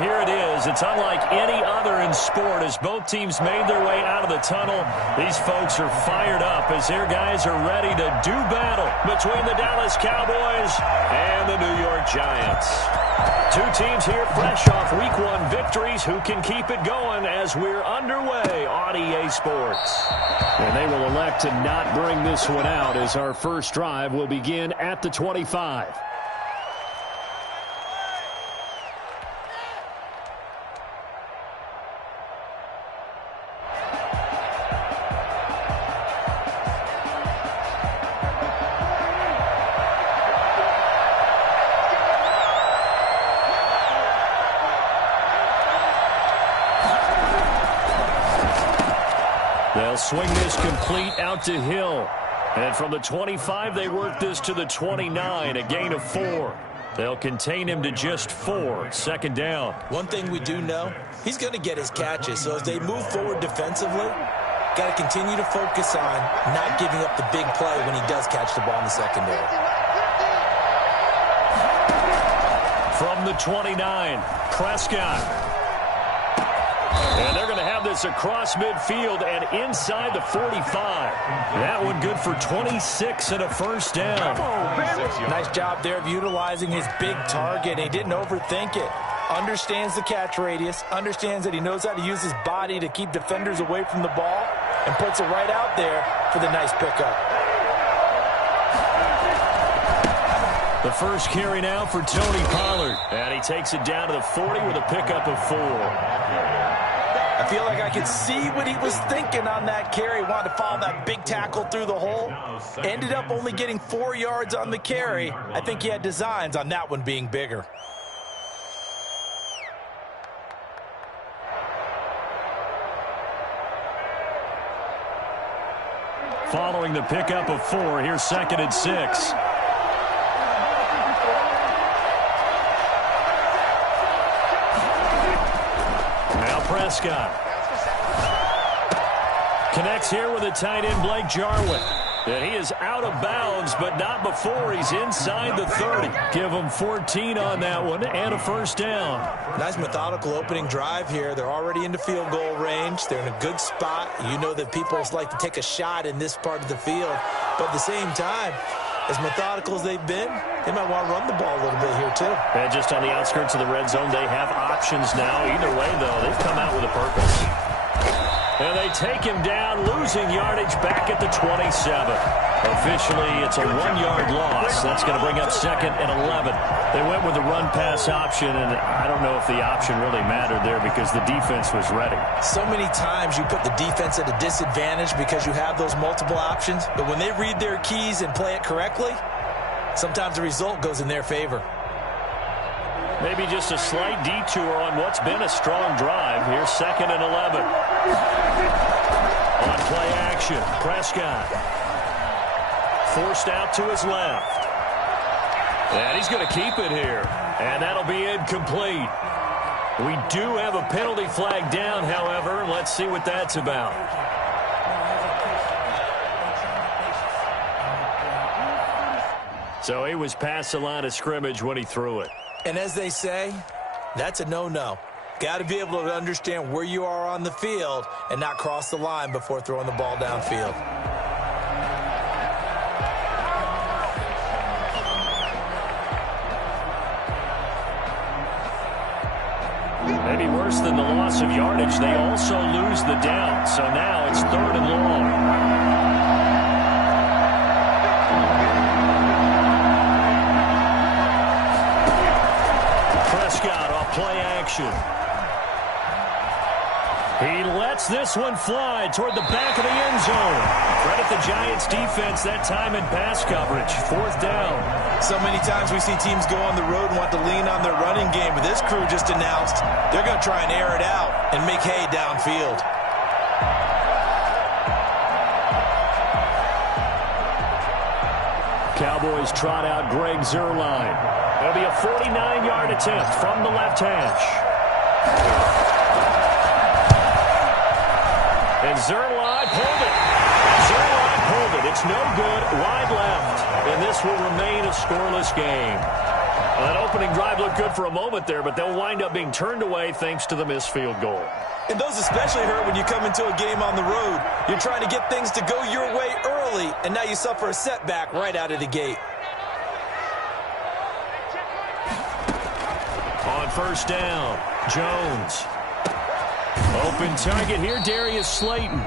Here it is. It's unlike any other in sport as both teams made their way out of the tunnel. These folks are fired up as their guys are ready to do battle between the Dallas Cowboys and the New York Giants. Two teams here fresh off Week 1 victories who can keep it going as we're underway on EA Sports. And they will elect to not bring this one out as our first drive will begin at the 25. They'll swing this complete out to Hill. And from the 25, they work this to the 29, a gain of 4. They'll contain him to just 4, second down. One thing we do know, he's going to get his catches. So as they move forward defensively, got to continue to focus on not giving up the big play when he does catch the ball in the secondary. From the 29, Prescott. And they're going to have this across midfield and inside the 45. That one good for 26 and a first down. Nice job there of utilizing his big target. He didn't overthink it. Understands the catch radius. Understands that he knows how to use his body to keep defenders away from the ball. And puts it right out there for the nice pickup. The first carry now for Tony Pollard. And he takes it down to the 40 with a pickup of 4. I feel like I could see what he was thinking on that carry. Wanted to follow that big tackle through the hole. Ended up only getting 4 yards on the carry. I think he had designs on that one being bigger. Following the pickup of 4, here's 2nd and 6. Prescott connects here with a tight end, Blake Jarwin. And he is out of bounds, but not before he's inside the 30. Give him 14 on that one and a first down. Nice methodical opening drive here. They're already into field goal range. They're in a good spot. You know that people like to take a shot in this part of the field. But at the same time, as methodical as they've been, they might want to run the ball a little bit here, too. And just on the outskirts of the red zone, they have options now. Either way, though, they've come out with a purpose. And they take him down, losing yardage back at the 27. Officially, it's a 1-yard loss. That's going to bring up 2nd and 11. They went with the run-pass option, and I don't know if the option really mattered there because the defense was ready. So many times you put the defense at a disadvantage because you have those multiple options, but when they read their keys and play it correctly, sometimes the result goes in their favor. Maybe just a slight detour on what's been a strong drive. Here's 2nd and 11. On play action, Prescott. Forced out to his left. And he's going to keep it here. And that'll be incomplete. We do have a penalty flag down, however. Let's see what that's about. So he was past the line of scrimmage when he threw it. And as they say, that's a no-no. Got to be able to understand where you are on the field and not cross the line before throwing the ball downfield. Maybe worse than the loss of yardage, they also lose the down. So now it's 3rd and long. Prescott off play action. He lets this one fly toward the back of the end zone. Credit the Giants defense that time in pass coverage. 4th down. So many times we see teams go on the road and want to lean on their running game, but this crew just announced they're going to try and air it out and make hay downfield. Cowboys trot out Greg Zuerlein. It'll be a 49-yard attempt from the left hash. And Zuerlein pulled it. Zuerlein pulled it. It's no good. Wide left. And this will remain a scoreless game. Well, that opening drive looked good for a moment there, but they'll wind up being turned away thanks to the missed field goal. And those especially hurt when you come into a game on the road. You're trying to get things to go your way early, and now you suffer a setback right out of the gate. On first down, Jones. Open target here, Darius Slayton.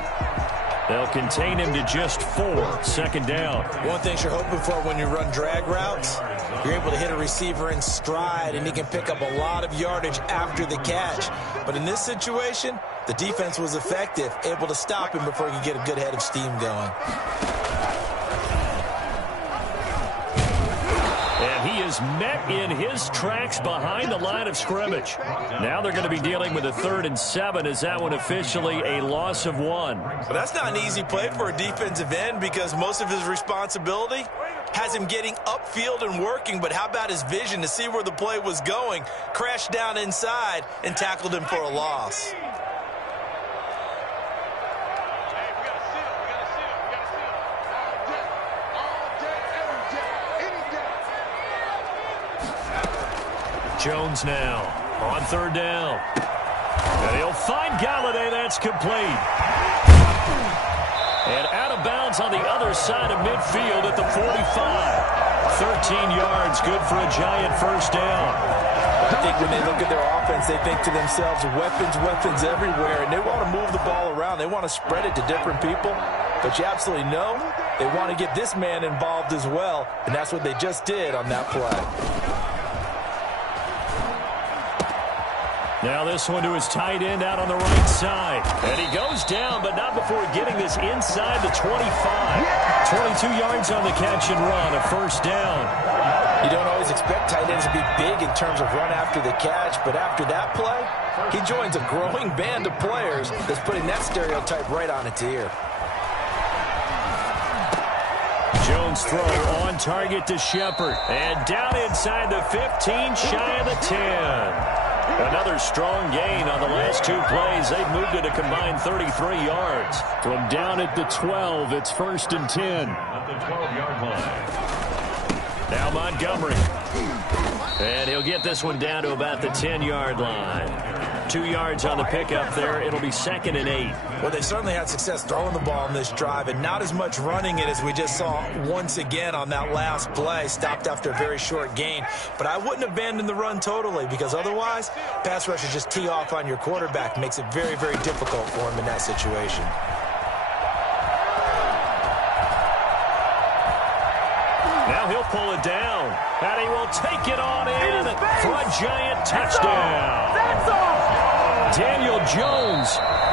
They'll contain him to just 4. Second down. One thing you're hoping for when you run drag routes, you're able to hit a receiver in stride, and he can pick up a lot of yardage after the catch. But in this situation, the defense was effective, able to stop him before he could get a good head of steam going. And he is met in his tracks behind the line of scrimmage. Now they're going to be dealing with a 3rd and 7 as that one officially a loss of 1. But that's not an easy play for a defensive end because most of his responsibility has him getting upfield and working, but how about his vision to see where the play was going? Crashed down inside and tackled him for a loss. Jones now on 3rd down. And he'll find Galladay. That's complete. And out of bounds on the other side of midfield at the 45. 13 yards, good for a giant first down. I think when they look at their offense, they think to themselves, weapons everywhere, and they want to move the ball around. They want to spread it to different people. But you absolutely know they want to get this man involved as well, and that's what they just did on that play. Now this one to his tight end out on the right side. And he goes down, but not before getting this inside the 25. 22 yards on the catch and run, a first down. You don't always expect tight ends to be big in terms of run after the catch, but after that play, he joins a growing band of players that's putting that stereotype right on its ear. Jones throw on target to Shepard. And down inside the 15, shy of the 10. Another strong gain on the last 2 plays. They've moved it a combined 33 yards. From down at the 12, it's 1st and 10. At the 12-yard line. Now Montgomery. And he'll get this one down to about the 10-yard line. 2 yards on the pickup there. It'll be 2nd and 8. Well, they certainly had success throwing the ball in this drive and not as much running it as we just saw once again on that last play. Stopped after a very short gain. But I wouldn't abandon the run totally because otherwise, pass rushers just tee off on your quarterback. Makes it very, very difficult for him in that situation. Now he'll pull it down. And he will take it on in for a giant touchdown. Daniel Jones,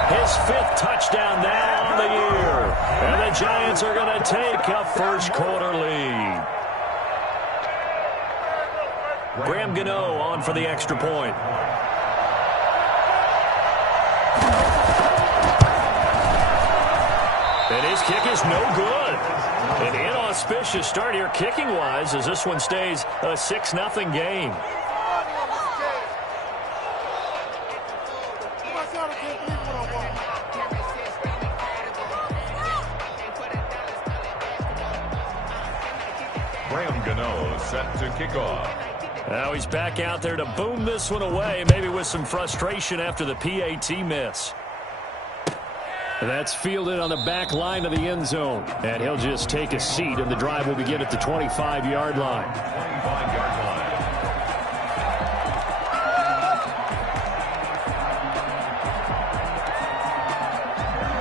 his 5th touchdown now on the year. And the Giants are going to take a first-quarter lead. Graham Gano on for the extra point. And his kick is no good. An inauspicious start here kicking-wise as this one stays a 6-0 game. Graham Gano set to kick off. Now he's back out there to boom this one away, maybe with some frustration after the PAT miss. That's fielded on the back line of the end zone. And he'll just take a seat, and the drive will begin at the 25-yard line. 25-yard line.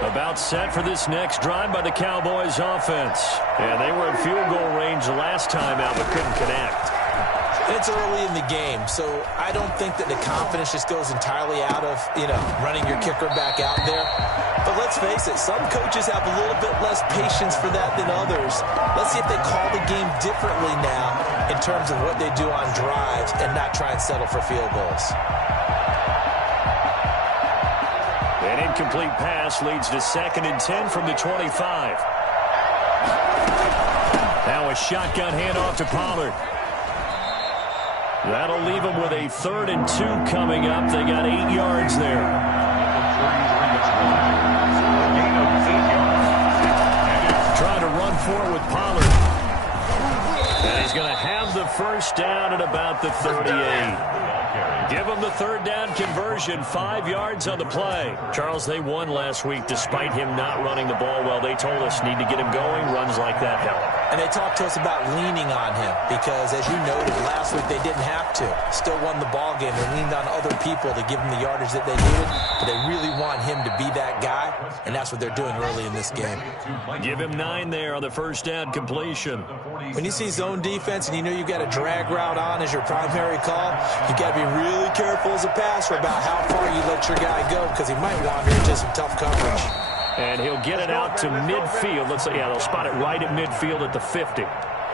About set for this next drive by the Cowboys offense. And they were in field goal range the last time out, but couldn't connect. It's early in the game, so I don't think that the confidence just goes entirely out of, running your kicker back out there. But let's face it, some coaches have a little bit less patience for that than others. Let's see if they call the game differently now in terms of what they do on drives and not try and settle for field goals. An incomplete pass leads to 2nd and 10 from the 25. Now a shotgun handoff to Pollard. That'll leave them with a 3rd and 2 coming up. They got 8 yards there. Trying to run for it with Pollard. And he's going to have the first down at about the 38. Give them the third down conversion, 5 yards on the play. Charles, they won last week despite him not running the ball well. They told us need to get him going. Runs like that help. And they talked to us about leaning on him because, as you noted, last week they didn't have to. Still won the ball game. They leaned on other people to give them the yardage that they needed, but they really want him to be that guy, and that's what they're doing early in this game. Give him 9 there on the first down completion. When you see zone defense and you know you've got a drag route on as your primary call, you've got to be really careful as a passer about how far you let your guy go because he might wander into some tough coverage. And he'll get it out to midfield. Let's say, yeah, they'll spot it right at midfield at the 50.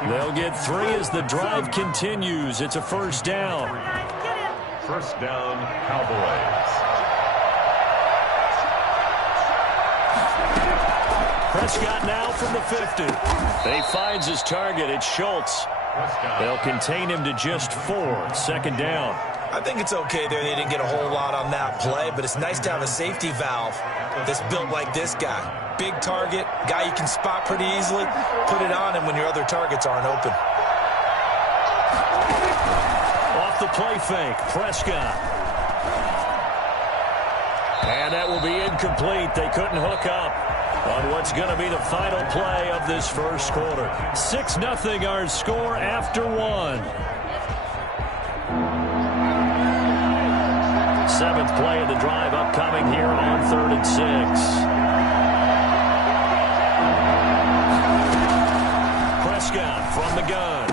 They'll get 3 as the drive continues. It's a first down. First down, Cowboys. Prescott now from the 50. He finds his target. It's Schultz. They'll contain him to just 4. Second down. I think it's okay there. They didn't get a whole lot on that play, but it's nice to have a safety valve that's built like this guy. Big target, guy you can spot pretty easily. Put it on him when your other targets aren't open. Off the play fake, Prescott. And that will be incomplete. They couldn't hook up on what's going to be the final play of this first quarter. 6-0 our score after 1. 7th play of the drive upcoming here on 3rd and 6. Prescott from the gun.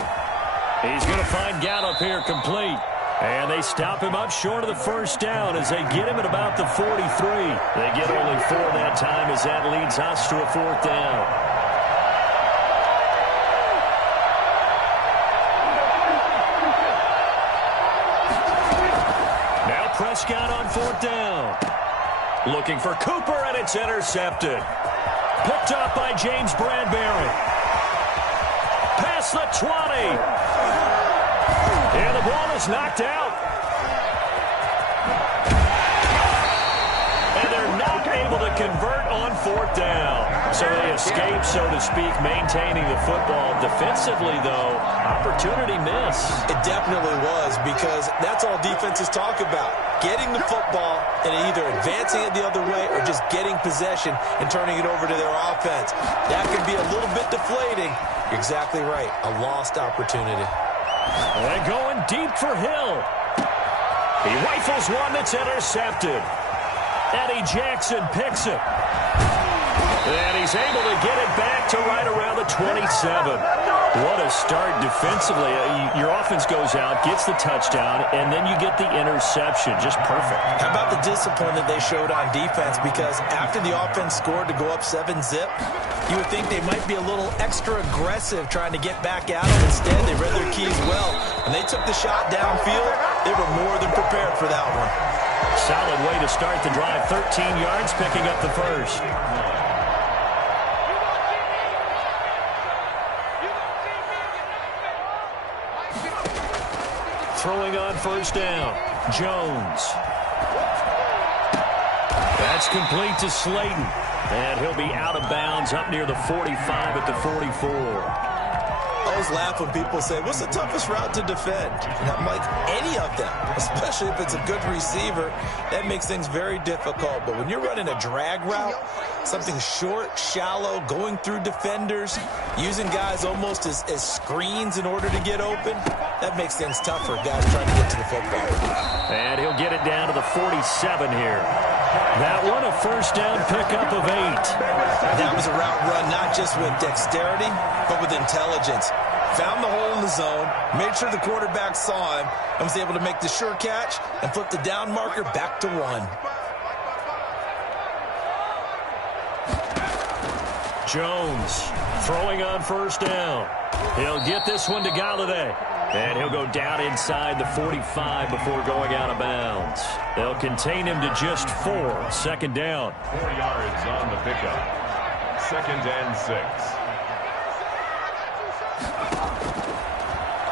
He's going to find Gallup here complete. And they stop him up short of the first down as they get him at about the 43. They get only 4 that time as that leads us to a 4th down. Prescott on 4th down. Looking for Cooper, and it's intercepted. Picked up by James Bradbury. Past the 20. And the ball is knocked out. And they're not able to convert on 4th down. So they escape, so to speak, maintaining the football. Defensively, though, opportunity miss. It definitely was because that's all defenses talk about. Getting the football and either advancing it the other way or just getting possession and turning it over to their offense. That can be a little bit deflating. You're exactly right. A lost opportunity. And going deep for Hill. He rifles one that's intercepted. Eddie Jackson picks it. And he's able to get it back to right around the 27. What a start defensively. Your offense goes out, gets the touchdown, and then you get the interception. Just perfect. How about the discipline that they showed on defense? Because after the offense scored to go up 7-zip, you would think they might be a little extra aggressive trying to get back at them. Instead, they read their keys well. When they took the shot downfield, they were more than prepared for that one. Solid way to start the drive. 13 yards, picking up the first. Throwing on first down, Jones. That's complete to Slayton. And he'll be out of bounds up near the 45 at the 44. I always laugh when people say, what's the toughest route to defend? And I'm like, any of them, especially if it's a good receiver. That makes things very difficult. But when you're running a drag route, something short, shallow, going through defenders, using guys almost as screens in order to get open, that makes things tougher, guys trying to get to the football. And he'll get it down to the 47 here. That one a first down pickup of 8. That was a route run not just with dexterity, but with intelligence. Found the hole in the zone, made sure the quarterback saw him, and was able to make the sure catch and flip the down marker back to 1. Jones throwing on first down. He'll get this one to Galladay. And he'll go down inside the 45 before going out of bounds. They'll contain him to just 4. Second down. 4 yards on the pickup. 2nd and 6.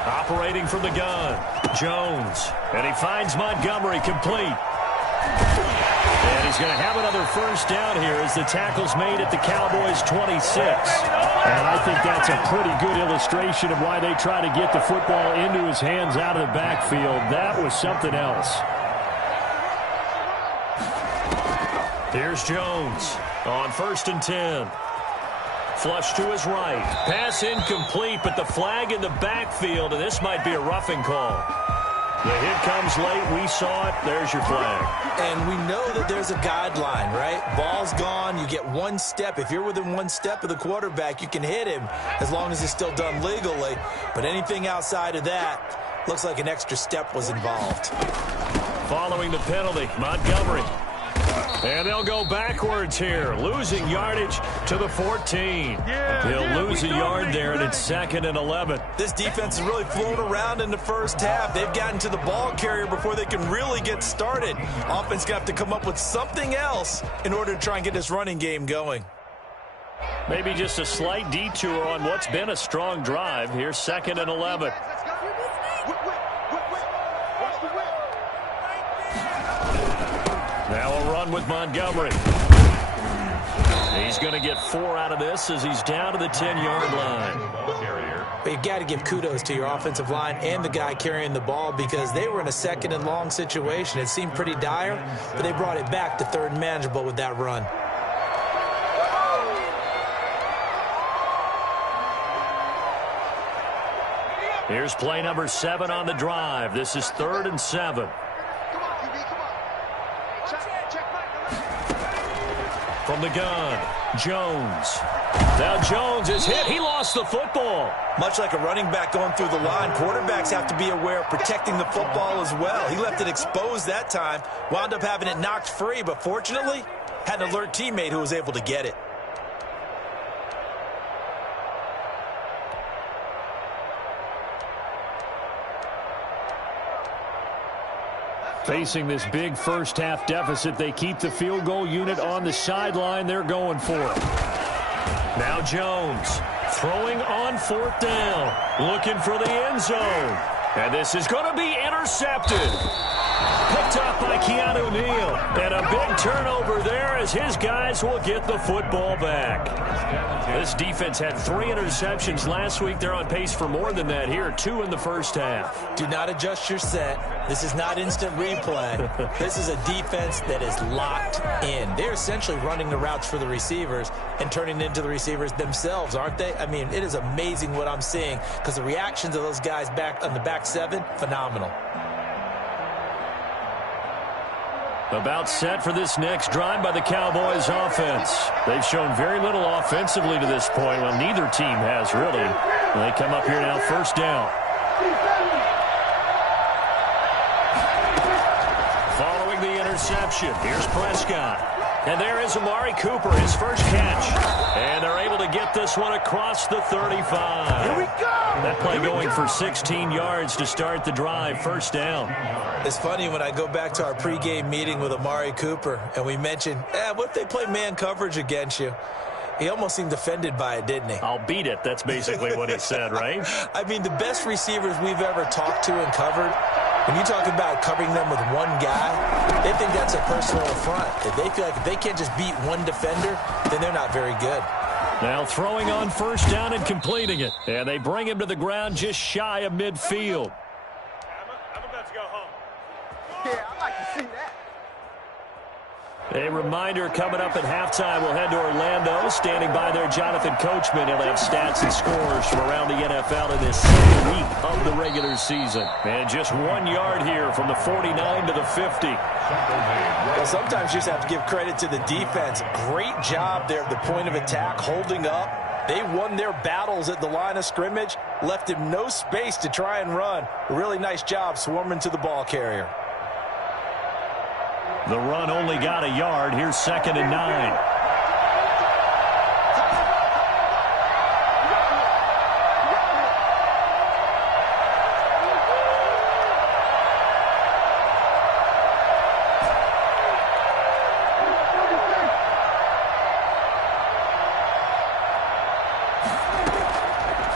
Operating from the gun, Jones. And he finds Montgomery complete. And he's going to have another first down here as the tackle's made at the Cowboys' 26. And I think that's a pretty good illustration of why they try to get the football into his hands out of the backfield. That was something else. Here's Jones on 1st and 10. Flush to his right. Pass incomplete, but the flag in the backfield, and this might be a roughing call. The hit comes late. We saw it. There's your flag. And we know that there's a guideline, right? Ball's gone. You get one step. If you're within one step of the quarterback, you can hit him as long as it's still done legally. But anything outside of that looks like an extra step was involved. Following the penalty, Montgomery. And they'll go backwards here, losing yardage to the 14. They'll lose a yard there, and it's 2nd and 11. This defense has really flown around in the first half. They've gotten to the ball carrier before they can really get started. Offense going to have to come up with something else in order to try and get this running game going. Maybe just a slight detour on what's been a strong drive. Here's 2nd and 11. Now a run with Montgomery. He's going to get 4 out of this as he's down to the 10-yard line. But you've got to give kudos to your offensive line and the guy carrying the ball because they were in a 2nd and long situation. It seemed pretty dire, but they brought it back to 3rd and manageable with that run. Here's play number 7 on the drive. This is 3rd and 7. From the gun, Jones. Now Jones is hit. He lost the football. Much like a running back going through the line, quarterbacks have to be aware of protecting the football as well. He left it exposed that time, wound up having it knocked free, but fortunately, had an alert teammate who was able to get it. Facing this big first-half deficit, they keep the field goal unit on the sideline. They're going for it. Now Jones throwing on 4th down, looking for the end zone. And this is going to be intercepted. Picked up by Keanu Neal. And a big turnover there as his guys will get the football back. This defense had 3 interceptions last week. They're on pace for more than that here. 2 in the first half. Do not adjust your set. This is not instant replay. This is a defense that is locked in. They're essentially running the routes for the receivers and turning into the receivers themselves, aren't they? I mean, it is amazing what I'm seeing because the reactions of those guys back on the back 7, phenomenal. About set for this next drive by the Cowboys offense. They've shown very little offensively to this point. Well, neither team has really. They come up here now, 1st down. Following the interception, here's Prescott. And there is Amari Cooper, his first catch. And they're able to get this one across the 35. Here we go! That play going for 16 yards to start the drive, 1st down. It's funny when I go back to our pregame meeting with Amari Cooper and we mentioned, what if they play man coverage against you? He almost seemed offended by it, didn't he? I'll beat it. That's basically what he said, right? I mean, the best receivers we've ever talked to and covered, when you talk about covering them with one guy, they think that's a personal affront. If they feel like if they can't just beat one defender, then they're not very good. Now throwing on 1st down and completing it. And they bring him to the ground just shy of midfield. I'm about to go home. Yeah, I'd like to see that. A reminder coming up at halftime, we'll head to Orlando. Standing by there, Jonathan Coachman. He'll have stats and scores from around the NFL in this 2nd week of the regular season. And just 1 yard here from the 49 to the 50. Well, sometimes you just have to give credit to the defense. Great job there at the point of attack, holding up. They won their battles at the line of scrimmage, left him no space to try and run. A really nice job swarming to the ball carrier. The run only got a yard. Here's 2nd and 9.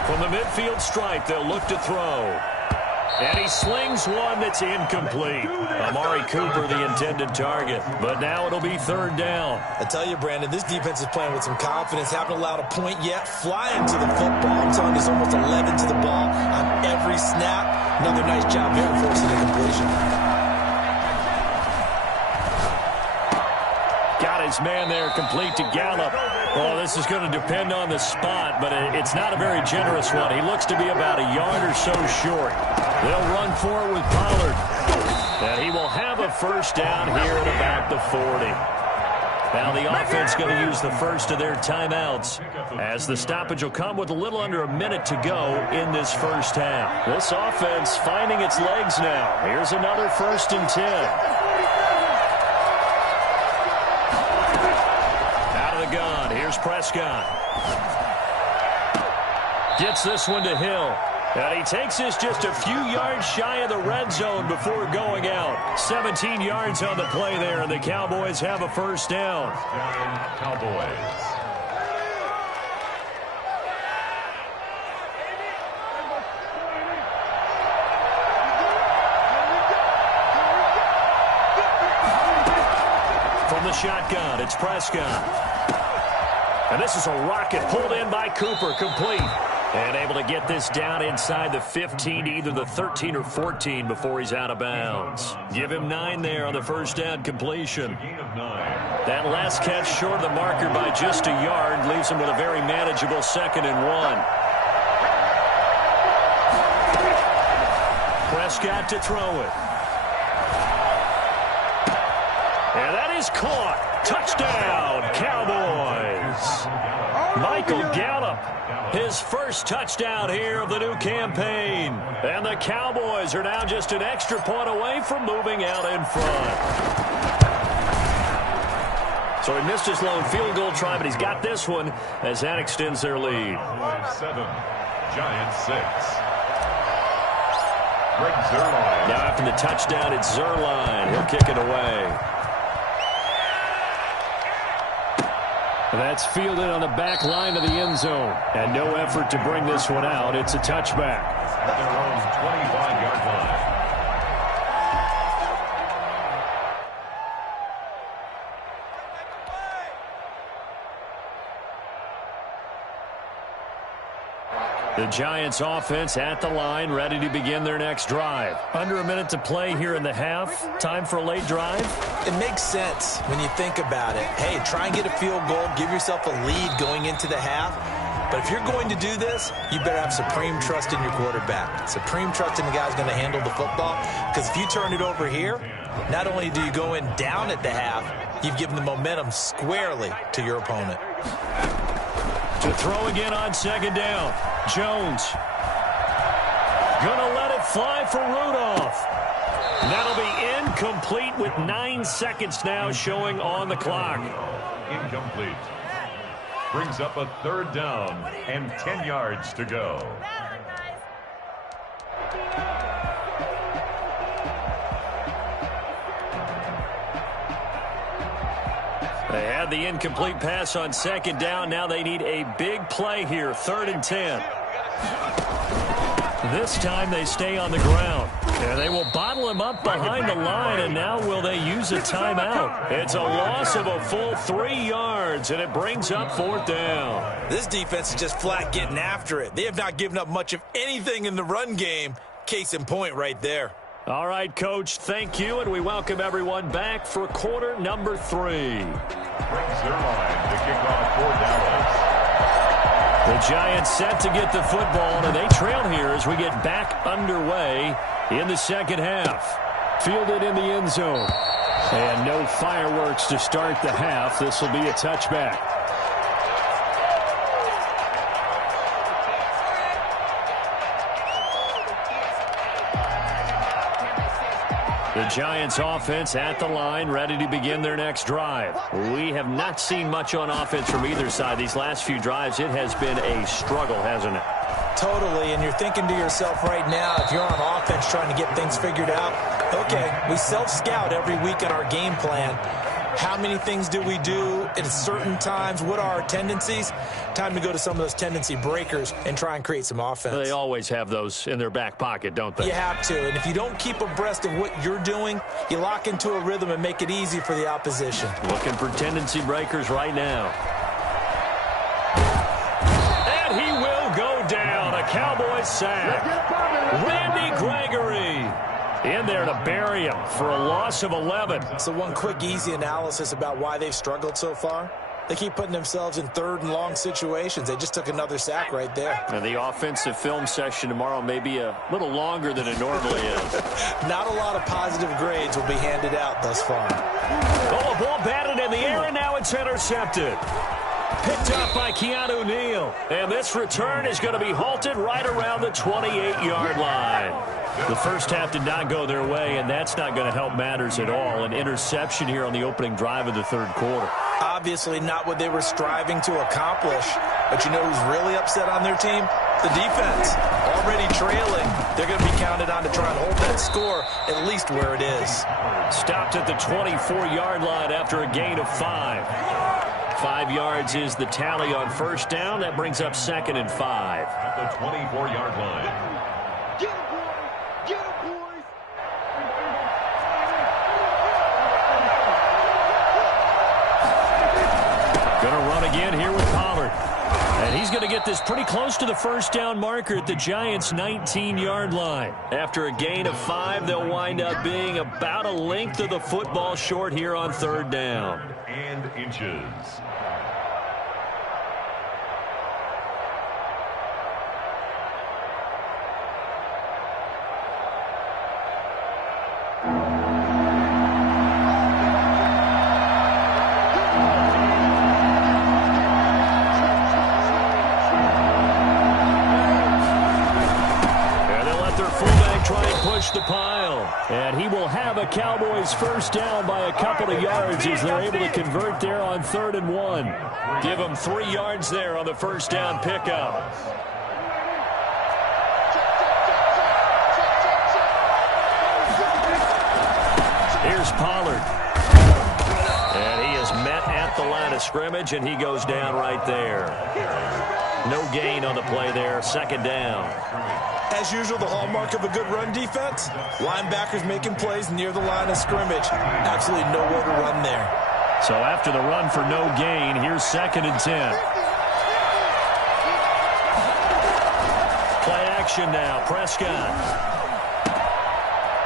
From the midfield stripe, they'll look to throw. And he slings one that's incomplete. Amari Cooper, the intended target. But now it'll be third down. I tell you, Brandon, this defense is playing with some confidence. Haven't allowed a point yet. Flying to the football. I'm telling you, it's almost 11 to the ball on every snap. Another nice job there forcing a completion. Got his man there, complete to Gallup. Well, this is going to depend on the spot, but it's not a very generous one. He looks to be about a yard or so short. They'll run for it with Pollard. And he will have a first down here at about the 40. Now the offense going to use the first of their timeouts, as the stoppage will come with a little under a minute to go in this first half. This offense finding its legs now. Here's another 1st and 10. Gun. Here's Prescott. Gets this one to Hill. And he takes this just a few yards shy of the red zone before going out. 17 yards on the play there, and the Cowboys have a first down. Cowboys. From the shotgun, it's Prescott. And this is a rocket pulled in by Cooper, complete. And able to get this down inside the 15 to either the 13 or 14 before he's out of bounds. Give him 9 there on the first down completion. That last catch short of the marker by just a yard leaves him with a very manageable 2nd and 1. Prescott to throw it. And that is caught. Touchdown, Cowboys. Michael Gallup, his first touchdown here of the new campaign. And the Cowboys are now just an extra point away from moving out in front. So he missed his lone field goal try, but he's got this one as that extends their lead. 7, Giants 6. Greg Zuerlein. Now after the touchdown, it's Zuerlein. He'll kick it away. That's fielded on the back line of the end zone. And no effort to bring this one out. It's a touchback. At their own 25-yard line. The Giants offense at the line, ready to begin their next drive. Under a minute to play here in the half. Time for a late drive. It makes sense when you think about it. Hey, try and get a field goal. Give yourself a lead going into the half. But if you're going to do this, you better have supreme trust in your quarterback. Supreme trust in the guy who's going to handle the football. Because if you turn it over here, not only do you go in down at the half, you've given the momentum squarely to your opponent. To throw again on 2nd down. Jones. Gonna let it fly for Rudolph. That'll be incomplete with 9 seconds now showing on the clock. Incomplete. Brings up a 3rd down and 10 yards to go. They had the incomplete pass on 2nd down. Now they need a big play here. 3rd and 10. This time they stay on the ground. And they will bottle him up behind the line. And now will they use a timeout? It's a loss of a full 3 yards. And it brings up 4th down. This defense is just flat getting after it. They have not given up much of anything in the run game. Case in point right there. All right, Coach, thank you, and we welcome everyone back for quarter number 3. Greg Zuerlein, the kickoff for Dallas. The Giants set to get the football, and they trail here as we get back underway in the 2nd half. Fielded in the end zone. And no fireworks to start the half. This will be a touchback. The Giants offense at the line, ready to begin their next drive. We have not seen much on offense from either side. These last few drives, it has been a struggle, hasn't it? Totally, and you're thinking to yourself right now, if you're on offense trying to get things figured out, okay, we self-scout every week in our game plan. How many things do we do at certain times? What are our tendencies? Time to go to some of those tendency breakers and try and create some offense. They always have those in their back pocket, don't they? You have to, and if you don't keep abreast of what you're doing, you lock into a rhythm and make it easy for the opposition. Looking for tendency breakers right now. And he will go down. A Cowboys sack. Randy Gregory in there to bury him for a loss of 11. So one quick, easy analysis about why they've struggled so far. They keep putting themselves in third and long situations. They just took another sack right there. And the offensive film session tomorrow may be a little longer than it normally is. Not a lot of positive grades will be handed out thus far. Oh, a ball batted in the air, and now it's intercepted. Picked up by Keanu Neal. And this return is going to be halted right around the 28-yard line. The first half did not go their way, and that's not going to help matters at all. An interception here on the opening drive of the third quarter. Obviously not what they were striving to accomplish. But you know who's really upset on their team? The defense. Already trailing. They're going to be counted on to try and hold that score at least where it is. Stopped at the 24-yard line after a gain of 5. 5 yards is the tally on first down. That brings up 2nd and 5. At the 24-yard line. Going to run again here with Pollard. And he's going to get this pretty close to the first down marker at the Giants' 19-yard line. After a gain of 5, they'll wind up being about a length of the football short here on third down. And inches. The pile, and he will have a Cowboys first down by a couple of yards as they're able to convert there on 3rd and 1. Give them 3 yards there on the first down pickup. Here's Pollard, and he is met at the line of scrimmage, and he goes down right there. No gain on the play there, 2nd down. As usual, the hallmark of a good run defense, linebackers making plays near the line of scrimmage. Absolutely nowhere to run there. So after the run for no gain, here's 2nd and 10. Play action now, Prescott.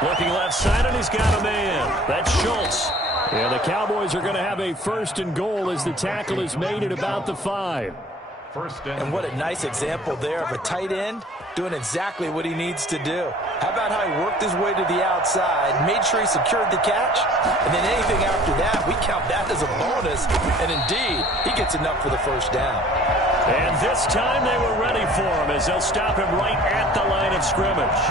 Looking left side, and he's got a man. That's Schultz. And the Cowboys are going to have a 1st and goal as the tackle is made at about the 5. And what a nice example there of a tight end doing exactly what he needs to do. How about how he worked his way to the outside, made sure he secured the catch, and then anything after that, we count that as a bonus. And indeed, he gets enough for the first down. And this time they were ready for him as they'll stop him right at the line of scrimmage.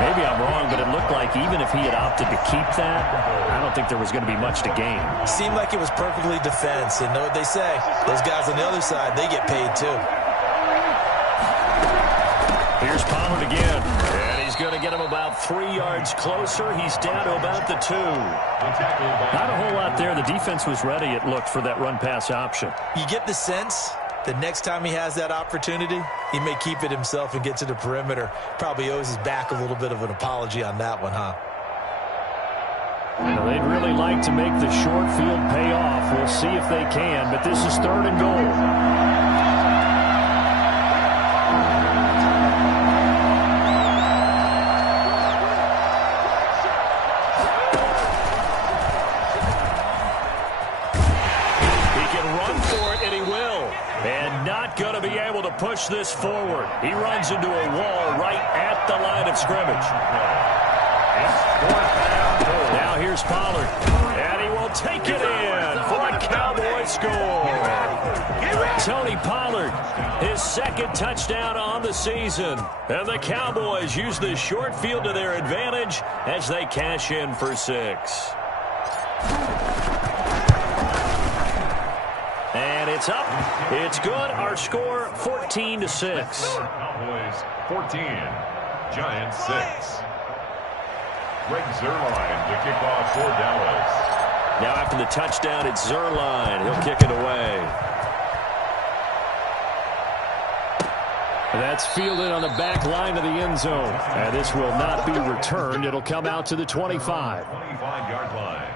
Maybe I'm wrong, but it looked like even if he had opted to keep that, I don't think there was going to be much to gain. Seemed like it was perfectly defense, and know what they say. Those guys on the other side, they get paid too. Here's Pollard again, and he's going to get him about 3 yards closer. He's down to about the 2. Not a whole lot there. The defense was ready, it looked, for that run-pass option. You get the sense that next time he has that opportunity, he may keep it himself and get to the perimeter. Probably owes his back a little bit of an apology on that one, huh? Well, they'd really like to make the short field pay off. We'll see if they can, but this is 3rd and goal. Going to be able to push this forward. He runs into a wall right at the line of scrimmage. Now here's Pollard, and he will take it in for a Cowboy score. Tony Pollard, his 2nd touchdown on the season. And the Cowboys use the short field to their advantage as they cash in for 6. And it's up. It's good. Our score, 14-6. Cowboys 14, Giants 6. Greg Zuerlein to kick off for Dallas. Now after after the touchdown, it's Zerline. He'll kick it away. That's fielded on the back line of the end zone. And this will not be returned. It'll come out to the 25. 25-yard line.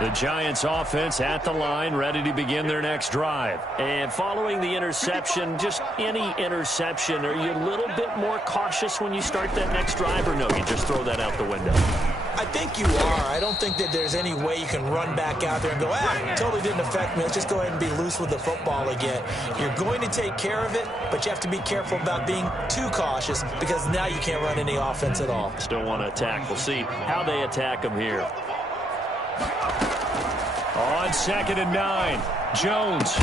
The Giants offense at the line, ready to begin their next drive. And following the interception, just any interception, are you a little bit more cautious when you start that next drive, or no, you just throw that out the window? I think you are. I don't think that there's any way you can run back out there and go, totally didn't affect me. Let's just go ahead and be loose with the football again. You're going to take care of it, but you have to be careful about being too cautious because now you can't run any offense at all. Still want to attack. We'll see how they attack them here. On 2nd and 9, Jones.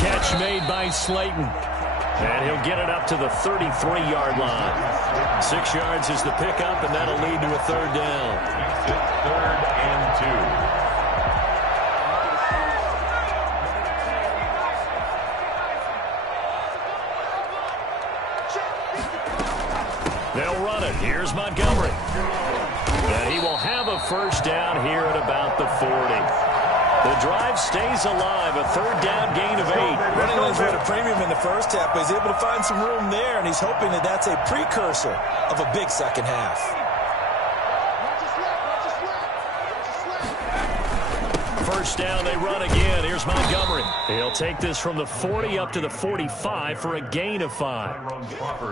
Catch made by Slayton. And he'll get it up to the 33-yard line. 6 yards is the pickup, and that'll lead to a 3rd down. 3rd and 2. They'll run it. Here's Montgomery. And he will have a 1st down here at about the 40. The drive stays alive, a 3rd down gain of 8. Running lanes were at a premium in the first half, but he's able to find some room there, and he's hoping that that's a precursor of a big second half. 1st down, they run again. Here's Montgomery. He'll take this from the 40 up to the 45 for a gain of 5.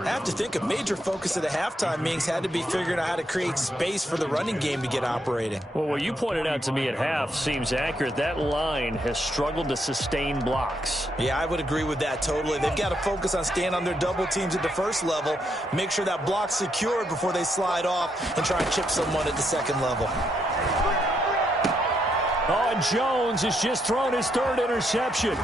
I have to think a major focus of the halftime meetings had to be figuring out how to create space for the running game to get operating. Well, what you pointed out to me at half seems accurate. That line has struggled to sustain blocks. Yeah, I would agree with that totally. They've got to focus on staying on their double teams at the first level, make sure that block's secured before they slide off and try and chip someone at the second level. Oh, Jones has just thrown his 3rd interception.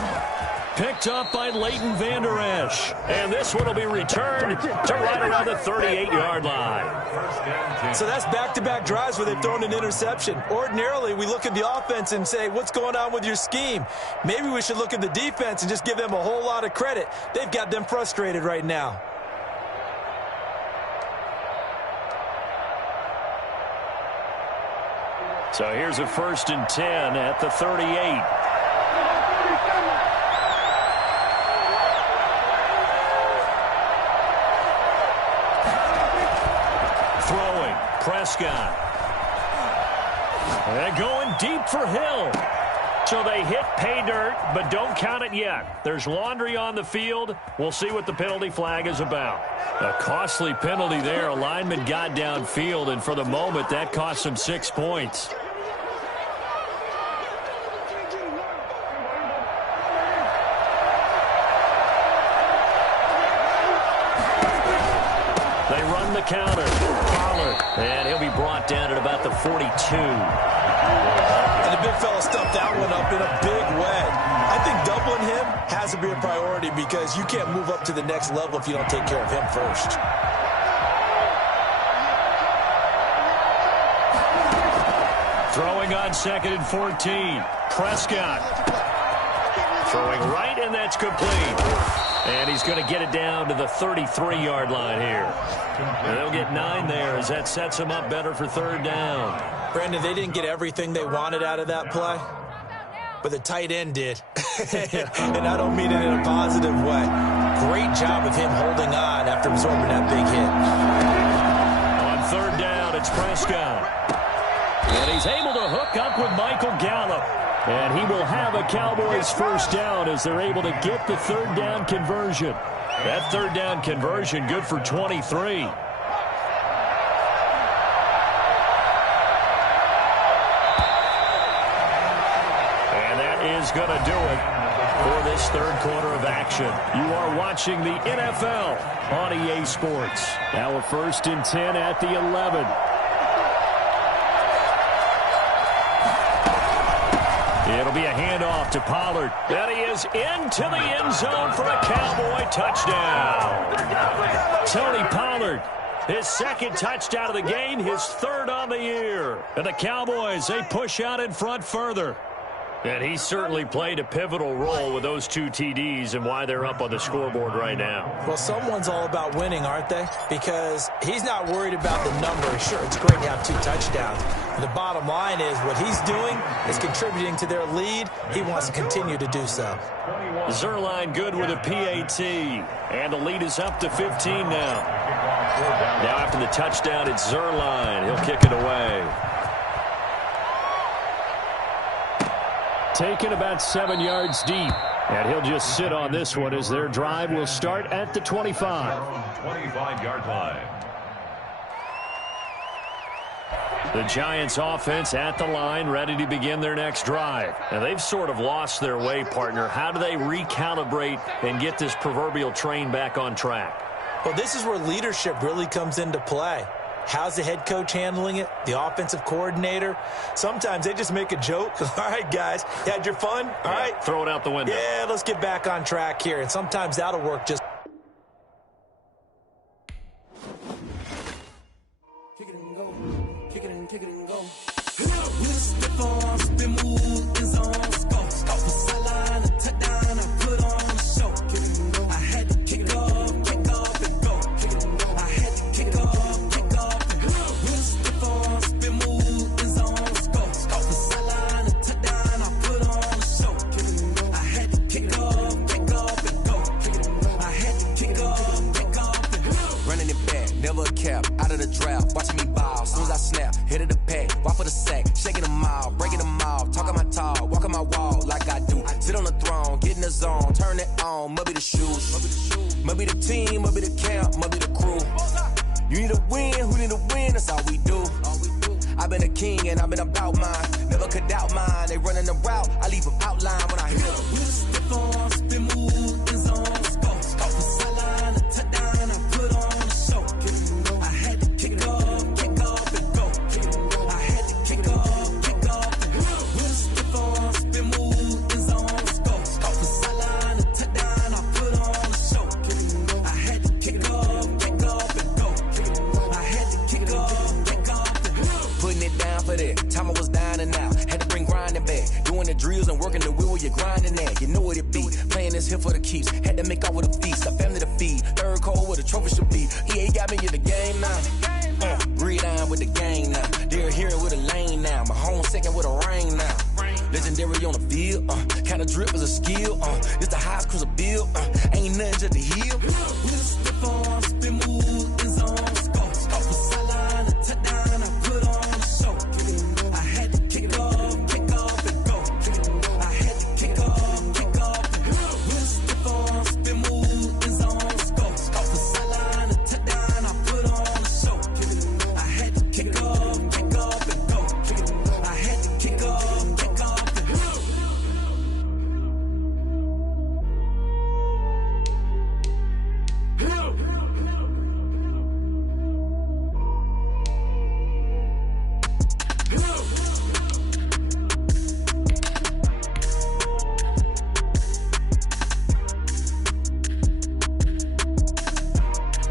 Picked up by Leighton Vander Esch. And this one will be returned to right around the 38-yard line. So that's back-to-back drives where they've thrown an interception. Ordinarily, we look at the offense and say, what's going on with your scheme? Maybe we should look at the defense and just give them a whole lot of credit. They've got them frustrated right now. So here's a 1st and 10 at the 38. Throwing, Prescott. They're going deep for Hill. So they hit pay dirt, but don't count it yet. There's laundry on the field. We'll see what the penalty flag is about. A costly penalty there. A lineman got downfield, and for the moment, that cost him 6 points. They run the counter. Pollard. And he'll be brought down at about the 42. And the big fella stuffed that one up in a big way. I think doubling him has to be a priority because you can't move up to the next level if you don't take care of him first. Throwing on 2nd and 14. Prescott. Throwing right, and that's complete. And he's going to get it down to the 33-yard line here. And they'll get 9 there as that sets him up better for 3rd down. Brandon, they didn't get everything they wanted out of that play, but the tight end did. And I don't mean it in a positive way. Great job of him holding on after absorbing that big hit. On 3rd down, it's Prescott. And he's able to hook up with Michael Gallup. And he will have a Cowboys 1st down as they're able to get the 3rd down conversion. That 3rd down conversion good for 23. And that is going to do it for this 3rd quarter of action. You are watching the NFL on EA Sports. Now a 1st and 10 at the 11. It'll be a handoff to Pollard. And he is into the end zone for a Cowboy touchdown. Tony Pollard, his 2nd touchdown of the game, his 3rd on the year. And the Cowboys, they push out in front further. And he certainly played a pivotal role with those 2 TDs and why they're up on the scoreboard right now. Well, someone's all about winning, aren't they? Because he's not worried about the number. Sure, it's great to have 2 touchdowns. But the bottom line is what he's doing is contributing to their lead. He wants to continue to do so. Zuerlein good with a PAT. And the lead is up to 15 now. Now after the touchdown, it's Zuerlein. He'll kick it away. Taken about 7 yards deep. And he'll just sit on this one as their drive will start at the 25. 25-yard line. The Giants offense at the line, ready to begin their next drive. And they've sort of lost their way, partner. How do they recalibrate and get this proverbial train back on track? Well, this is where leadership really comes into play. How's the head coach handling it? The offensive coordinator? Sometimes they just make a joke. All right, guys, you had your fun? All right. Throw it out the window. Yeah, let's get back on track here. And sometimes that'll work just. Kick it and go. Kick it and go. With the farm, spin move, is on scope. Scope for sideline, a touchdown, I put on a show. Kick it and go. I had to kick off and go. Kick it and go. I had to kick off and go. With the farm, spin move, is on scope. Scope for sideline, a touchdown, I put on a show. Kick it and go. I had to kick off and go. Kick it and go. I had to kick off and go. Running it back, never a cap, out of the drought, watching me ball. Soon as I snap, hit of the pack, walk for the sack, shaking them all, breaking them all, talking my talk, walking my wall like I do. Sit on the throne, get in the zone, turn it on, must be the shoes, must be the team, must be the camp, must be the crew. You need a win, who need a win, that's all we do. I've been a king and I've been about mine, never could doubt mine. They running the route, I leave them outline when I hit them. With a stiff arm, spin move, is on scope. Scope for sideline, a touchdown, I put on a show. I had to kick off and go. I had to kick off and go. With a stiff arm, spin move, is on scope. Scope for sideline, a touchdown, I put on a show. I had to kick off and go. I had to kick off and go. Putting it down for that. Time I was down and out. Had to bring grinding back. Doing the drills and working the wheel where you're grinding at. You know what it be. Playing this here for the keeps. Had to make off with a feast. A family to feed. Third cold where the trophy should be. EA got me in the game now. Read on with the gang now. They're hearing with a lane now. My home second with a rain now. Legendary on the field. Kind of drip is a skill. It's the highest cruiser bill. Ain't nothing just to heal. With a stiff arm,